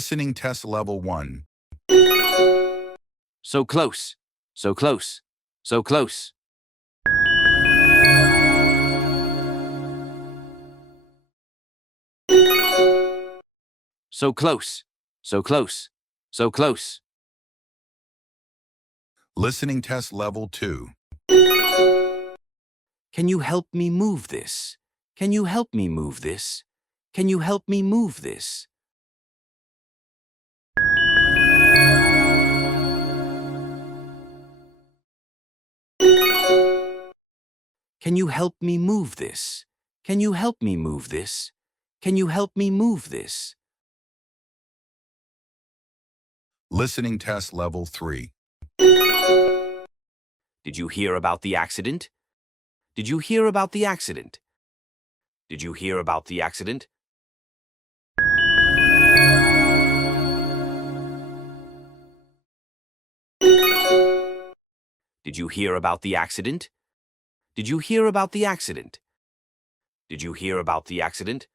Listening test level 1. So close, so close, so close. So close, so close, so close. Listening test level 2. Can you help me move this? Can you help me move this? Can you help me move this? Can you help me move this? Can you help me move this? Can you help me move this? Listening test level 3. Did you hear about the accident? Did you hear about the accident? Did you hear about the accident? Did you hear about the accident? Did you hear about the accident? Did you hear about the accident?